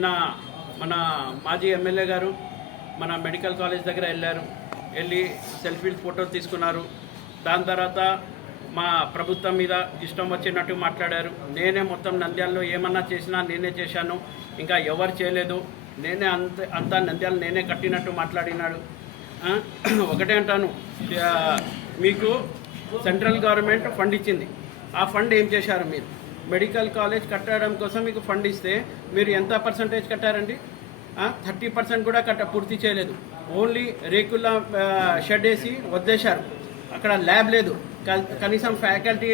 నిన్న మన మాజీ ఎమ్మెల్యే గారు మన మెడికల్ కాలేజ్ దగ్గర వెళ్ళారు. వెళ్ళి సెల్ఫీ ఫోటోలు తీసుకున్నారు. దాని తర్వాత మా ప్రభుత్వం మీద ఇష్టం వచ్చినట్టు మాట్లాడారు. నేనే మొత్తం నంద్యాలలో ఏమన్నా చేసినా నేనే చేశాను. ఇంకా ఎవరు చేయలేదు. నేనే అంత అంతా నంద్యాలు నేనే కట్టినట్టు మాట్లాడినాడు. ఒకటే అంటాను. మీకు సెంట్రల్ గవర్నమెంట్ ఫండ్ ఇచ్చింది. ఆ ఫండ్ ఏం చేశారు మీరు? మెడికల్ కాలేజ్ కట్టడం కోసం మీకు ఫండ్ ఇస్తే మీరు ఎంత పర్సంటేజ్ కట్టారండి? థర్టీ పర్సెంట్ కూడా కట్ట పూర్తి చేయలేదు. ఓన్లీ రేకుల షెడ్ వేసి వదిలేశారు. అక్కడ ల్యాబ్ లేదు. కనీసం ఫ్యాకల్టీ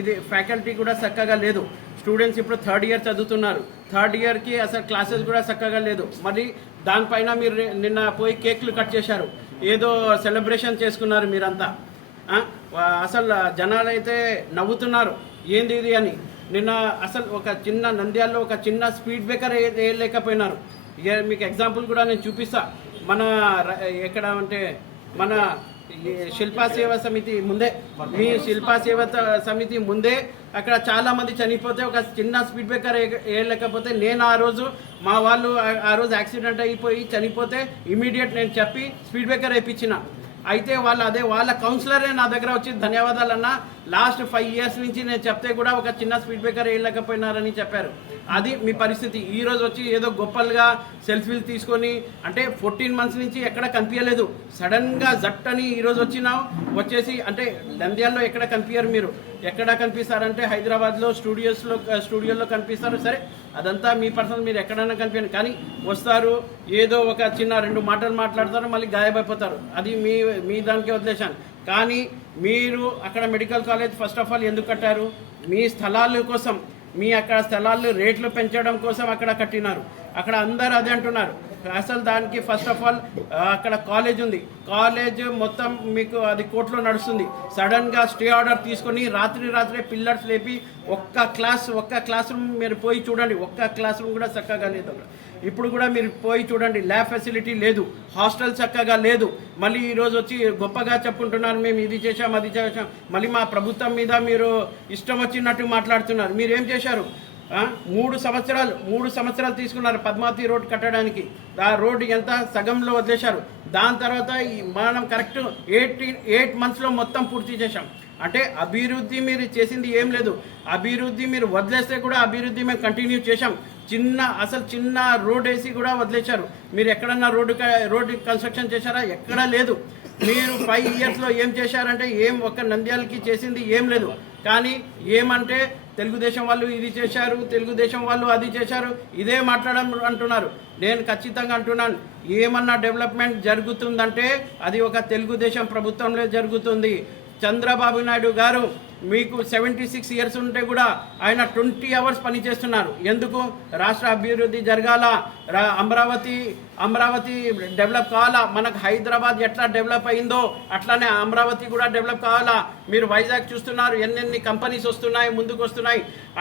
ఇది ఫ్యాకల్టీ కూడా చక్కగా లేదు. స్టూడెంట్స్ ఇప్పుడు థర్డ్ ఇయర్ చదువుతున్నారు. థర్డ్ ఇయర్కి అసలు క్లాసెస్ కూడా చక్కగా లేదు. మరి దానిపైన మీరు నిన్న పోయి కేక్లు కట్ చేశారు. ఏదో సెలబ్రేషన్ చేసుకున్నారు మీరంతా. అసలు జనాలు అయితే నవ్వుతున్నారు. ఏంది ఇది అని. నిన్న అసలు ఒక చిన్న నంద్యాలలో ఒక చిన్న స్పీడ్ బ్రేకర్ వేయలేకపోయినారు. ఇక మీకు ఎగ్జాంపుల్ కూడా నేను చూపిస్తా. మన ఎక్కడ అంటే మన శిల్పా సేవా సమితి ముందే. మీ శిల్పా సేవా సమితి ముందే అక్కడ చాలా మంది చనిపోతే ఒక చిన్న స్పీడ్ బ్రేకర్ వేయలేకపోతే నేను ఆ రోజు మా వాళ్ళు ఆ- రోజు యాక్సిడెంట్ అయిపోయి చనిపోతే ఇమీడియట్ నేను చెప్పి స్పీడ్ బ్రేకర్ వేయించిన. అయితే వాళ్ళు అదే వాళ్ళ కౌన్సిలరే నా దగ్గర వచ్చి ధన్యవాదాలు లాస్ట్ ఫైవ్ ఇయర్స్ నుంచి నేను చెప్తే కూడా ఒక చిన్న స్పీడ్ బ్రేకర్ వేయలేకపోయినారని చెప్పారు. అది మీ పరిస్థితి. ఈ రోజు వచ్చి ఏదో గొప్పలుగా సెల్ఫీలు తీసుకొని అంటే ఫోర్టీన్ మంత్స్ నుంచి ఎక్కడ కనిపించలేదు. సడన్గా జట్ అని ఈ రోజు వచ్చినావు వచ్చేసి అంటే నంద్యాలలో ఎక్కడ కనిపించారు మీరు. ఎక్కడ కనిపిస్తారంటే హైదరాబాద్లో స్టూడియోస్లో స్టూడియోలో కనిపిస్తారు. సరే అదంతా మీ పర్సన్ మీరు ఎక్కడైనా కనిపించండి కానీ వస్తారు ఏదో ఒక చిన్న రెండు మాటలు మాట్లాడతారు మళ్ళీ గాయమైపోతారు అది మీ మీ దానికే వదిలేశాను. కానీ మీరు అక్కడ medical college first of all ఎందుకు కట్టారు? మీ స్థలాల కోసం మీ అక్కడ స్థలాలు రేట్లు పెంచడం కోసం అక్కడ కట్టినారు. అక్కడ అందరు అదే అంటున్నారు. అసలు దానికి ఫస్ట్ ఆఫ్ ఆల్ అక్కడ కాలేజ్ ఉంది. కాలేజ్ మొత్తం మీకు అది కోర్టులో నడుస్తుంది. సడన్గా స్టే ఆర్డర్ తీసుకొని రాత్రి రాత్రి పిల్లర్స్ లేపి ఒక్క క్లాస్ ఒక్క క్లాస్ రూమ్ మీరు పోయి చూడండి. ఒక్క క్లాస్ రూమ్ కూడా చక్కగా లేదు అక్కడ. ఇప్పుడు కూడా మీరు పోయి చూడండి ల్యాబ్ ఫెసిలిటీ లేదు హాస్టల్ చక్కగా లేదు. మళ్ళీ ఈరోజు వచ్చి గొప్పగా చెప్పుకుంటున్నారు మేము ఇది చేశాం అది చేశాం. మళ్ళీ మా ప్రభుత్వం మీద మీరు ఇష్టం వచ్చినట్టు మాట్లాడుతున్నారు. మీరు ఏం చేశారు? మూడు సంవత్సరాలు మూడు సంవత్సరాలు తీసుకున్నారు పద్మావతి రోడ్ కట్టడానికి. ఆ రోడ్డు ఎంత సగంలో వదిలేశారు. దాని తర్వాత ఈ మనం కరెక్ట్ ఎయిటీన్ ఎయిట్ మంత్స్లో మొత్తం పూర్తి చేశాం. అంటే అభివృద్ధి మీరు చేసింది ఏం లేదు. అభివృద్ధి మీరు వదిలేస్తే కూడా అభివృద్ధి మేము కంటిన్యూ చేశాం. చిన్న అసలు చిన్న రోడ్ వేసి కూడా వదిలేశారు. మీరు ఎక్కడన్నా రోడ్డు క- రోడ్డు కన్స్ట్రక్షన్ చేశారా? ఎక్కడా లేదు. మీరు ఫైవ్ ఇయర్స్లో ఏం చేశారంటే ఏం ఒక్క నంద్యాలకి చేసింది ఏం లేదు. కానీ ఏమంటే తెలుగుదేశం వాళ్ళు ఇది చేశారు తెలుగుదేశం వాళ్ళు అది చేశారు ఇదే మాట్లాడడం అంటున్నారు. నేను ఖచ్చితంగా అంటున్నాను. ఏమన్నా డెవలప్మెంట్ జరుగుతుందంటే అది ఒక తెలుగుదేశం ప్రభుత్వంలో జరుగుతుంది. చంద్రబాబు నాయుడు గారు మీకు సెవెంటీ సిక్స్ ఇయర్స్ ఉంటే కూడా ఆయన ట్వంటీ అవర్స్ పనిచేస్తున్నారు ఎందుకు? రాష్ట్ర అభివృద్ధి జరగాల. రా- అమరావతి అమరావతి డెవలప్ కావాలా? మనకు హైదరాబాద్ ఎట్లా డెవలప్ అయిందో అట్లానే అమరావతి కూడా డెవలప్ కావాలా? మీరు వైజాగ్ చూస్తున్నారు ఎన్నెన్ని కంపెనీస్ వస్తున్నాయి ముందుకు వస్తున్నాయి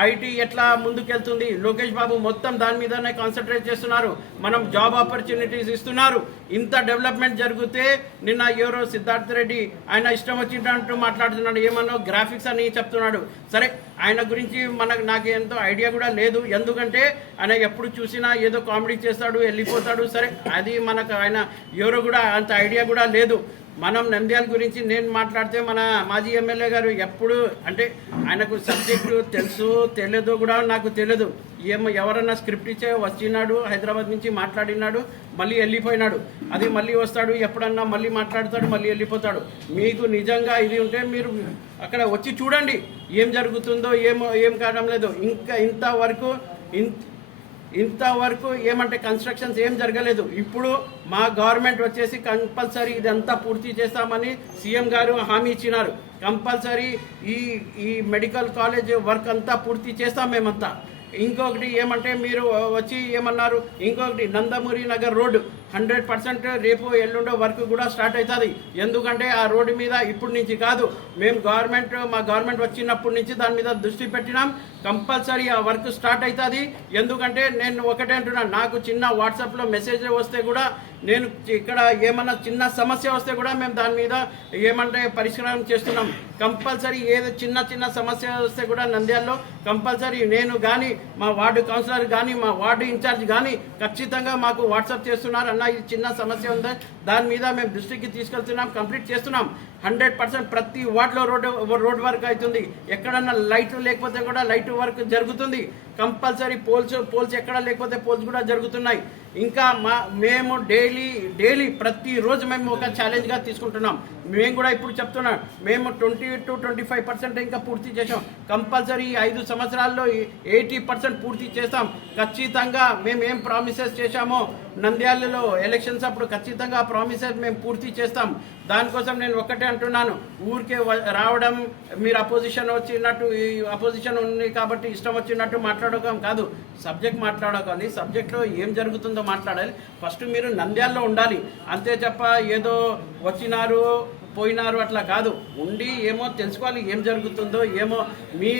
ఐటీ ఎట్లా ముందుకెళ్తుంది లోకేష్ బాబు మొత్తం దాని మీదనే కాన్సన్ట్రేట్ చేస్తున్నారు మనం జాబ్ ఆపర్చునిటీస్ ఇస్తున్నారు. ఇంత డెవలప్మెంట్ జరిగితే నిన్న ఎవరో సిద్ధార్థ్ రెడ్డి ఆయన ఇష్టం వచ్చినట్టు మాట్లాడుతున్నాడు ఏమన్నా గ్రాఫిక్స్ అని చెప్తున్నాడు. సరే ఆయన గురించి మనకు నాకు ఎంతో ఐడియా కూడా లేదు. ఎందుకంటే ఆయన ఎప్పుడు చూసినా ఏదో కామెడీ చేస్తాడు వెళ్ళిపోతాడు. సరే అది మనకు ఆయన ఎవరో కూడా అంత ఐడియా కూడా లేదు. మనం నంద్యాల గురించి నేను మాట్లాడితే మన మాజీ ఎమ్మెల్యే గారు ఎప్పుడు అంటే ఆయనకు సబ్జెక్టు తెలుసు తెలియదు కూడా నాకు తెలియదు. ఏమో ఎవరన్నా స్క్రిప్ట్ ఇచ్చే వచ్చినాడు హైదరాబాద్ నుంచి మాట్లాడినాడు మళ్ళీ వెళ్ళిపోయినాడు. అది మళ్ళీ వస్తాడు ఎప్పుడన్నా మళ్ళీ మాట్లాడతాడు మళ్ళీ వెళ్ళిపోతాడు. మీకు నిజంగా ఇది ఉంటే మీరు అక్కడ వచ్చి చూడండి. ఏం జరుగుతుందో ఏమో ఏం కావడం లేదు. ఇంకా ఇంతవరకు ఇంత ఇంతవరకు ఏమంటే కన్స్ట్రక్షన్స్ ఏం జరగలేదు. ఇప్పుడు మా గవర్నమెంట్ వచ్చేసి కంపల్సరీ ఇదంతా పూర్తి చేస్తామని సీఎం గారు హామీ ఇచ్చినారు. కంపల్సరీ ఈ ఈ మెడికల్ కాలేజ్ వర్క్ అంతా పూర్తి చేస్తాం మేమంతా. ఇంకొకటి ఏమంటే మీరు వచ్చి ఏమన్నారు? ఇంకొకటి Nandamuri Nagar road. Hundred percent రేపు ఎల్లుండో వర్క్ కూడా స్టార్ట్ అవుతుంది. ఎందుకంటే ఆ రోడ్డు మీద ఇప్పటి నుంచి కాదు మేము గవర్నమెంట్ మా గవర్నమెంట్ వచ్చినప్పటి నుంచి దాని మీద దృష్టి పెట్టినాం. కంపల్సరీ ఆ వర్క్ స్టార్ట్ అవుతుంది. ఎందుకంటే నేను ఒకటే అంటున్నాను నాకు చిన్న వాట్సాప్లో మెసేజ్ వస్తే కూడా నేను ఇక్కడ ఏమన్నా చిన్న సమస్య వస్తే కూడా మేము దాని మీద ఏమంటే పరిష్కారం చేస్తున్నాం. కంపల్సరీ ఏదో చిన్న చిన్న సమస్య వస్తే కూడా నంద్యాలలో కంపల్సరీ నేను కానీ మా వార్డు కౌన్సిలర్ కానీ మా వార్డు ఇన్ఛార్జ్ కానీ ఖచ్చితంగా మాకు వాట్సాప్ చేస్తున్నారు అన్న ఇది చిన్న సమస్య ఉందా? దాని మీద మేము దృష్టికి తీసుకెళ్తున్నాం కంప్లీట్ చేస్తున్నాం. హండ్రెడ్ పర్సెంట్ ప్రతి వార్డులో రోడ్ రోడ్ వర్క్ అవుతుంది. ఎక్కడన్నా లైట్ లేకపోతే కూడా లైట్ వర్క్ జరుగుతుంది. కంపల్సరీ పోల్స్ పోల్స్ ఎక్కడ లేకపోతే పోల్స్ కూడా జరుగుతున్నాయి. ఇంకా మా మేము డైలీ డైలీ ప్రతిరోజు మేము ఒక ఛాలెంజ్గా తీసుకుంటున్నాం. మేము కూడా ఇప్పుడు చెప్తున్నాం. మేము twenty to twenty five percent ఇంకా పూర్తి చేసాం కంపల్సరీ ఐదు సంవత్సరాల్లో ఎయిటీ పర్సెంట్ పూర్తి చేస్తాం. ఖచ్చితంగా మేము ఏం ప్రామిసెస్ చేశామో నంద్యాలలో ఎలక్షన్స్ అప్పుడు ఖచ్చితంగా ఆ ప్రామిసెస్ మేము పూర్తి చేస్తాం. దానికోసం నేను ఒకటే అంటున్నాను. ఊరికే వ- రావడం మీరు అపోజిషన్ వచ్చినట్టు ఈ అపోజిషన్ ఉంది కాబట్టి ఇష్టం వచ్చినట్టు మాట్లాడకం కాదు. సబ్జెక్ట్ మాట్లాడకండి. సబ్జెక్ట్లో ఏం జరుగుతుందో మాట్లాడాలి. ఫస్ట్ మీరు నంద్యాలలో ఉండాలి. అంతే తప్ప ఏదో వచ్చినారు పోయినారు అట్లా కాదు. ఉండి ఏమో తెలుసుకోవాలి ఏం జరుగుతుందో ఏమో మీ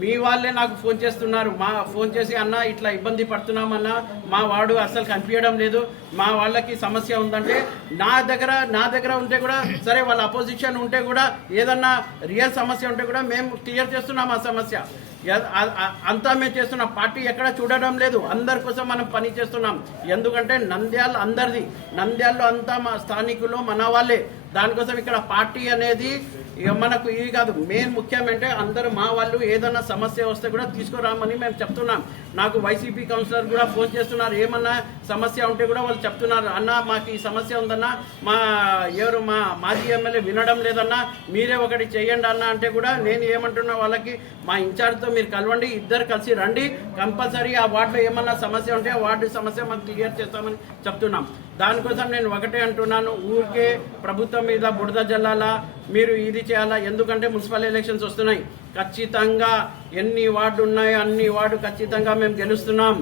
మీ వాళ్ళే నాకు ఫోన్ చేస్తున్నారు. మా ఫోన్ చేసి అన్న ఇట్లా ఇబ్బంది పడుతున్నామన్నా మా వాడు అసలు కనిపించడం లేదు. మా వాళ్ళకి సమస్య ఉందంటే నా దగ్గర నా దగ్గర ఉంటే కూడా సరే వాళ్ళ అపోజిషన్ ఉంటే కూడా ఏదన్నా రియల్ సమస్య ఉంటే కూడా మేము క్లియర్ చేస్తున్నాం ఆ సమస్య. అంతా మేము చేస్తున్నాం. పార్టీ ఎక్కడ చూడడం లేదు. అందరి కోసం మనం పని చేస్తున్నాం. ఎందుకంటే నంద్యాల అందరిది. నంద్యాల్లో అంతా మా స్థానికులు మన వాళ్ళే. దానికోసం ఇక్కడ పార్టీ అనేది మనకు ఇది కాదు. మెయిన్ ముఖ్యమంటే అందరూ మా వాళ్ళు ఏదన్నా సమస్య వస్తే కూడా తీసుకురామని మేము చెప్తున్నాం. నాకు వైసీపీ కౌన్సిలర్ కూడా ఫోన్ చేస్తున్నారు. ఏమన్నా సమస్య ఉంటే కూడా వాళ్ళు చెప్తున్నారు. అన్న మాకు ఈ సమస్య ఉందన్న మా ఎవరు మా మాజీ ఎమ్మెల్యే వినడం లేదన్నా మీరే ఒకటి చేయండి అన్న అంటే కూడా నేను ఏమంటున్నా వాళ్ళకి మా ఇన్ఛార్జ్తో మీరు కలవండి ఇద్దరు కలిసి రండి. కంపల్సరీ ఆ వార్డులో ఏమన్నా సమస్య ఉంటే ఆ వార్డు సమస్య మాకు క్లియర్ చేస్తామని చెప్తున్నాం. దానికోసం నేను ఒకటే అంటున్నాను. ఊరికే ప్రభుత్వం ప్రభుత్వం మీద బుడద జల్లాలా? మీరు ఇది చేయాలా? ఎందుకంటే మున్సిపల్ ఎలక్షన్స్ వస్తున్నాయి. ఖచ్చితంగా ఎన్ని వార్డు ఉన్నాయో అన్ని వార్డు ఖచ్చితంగా మేము గెలుస్తున్నాం.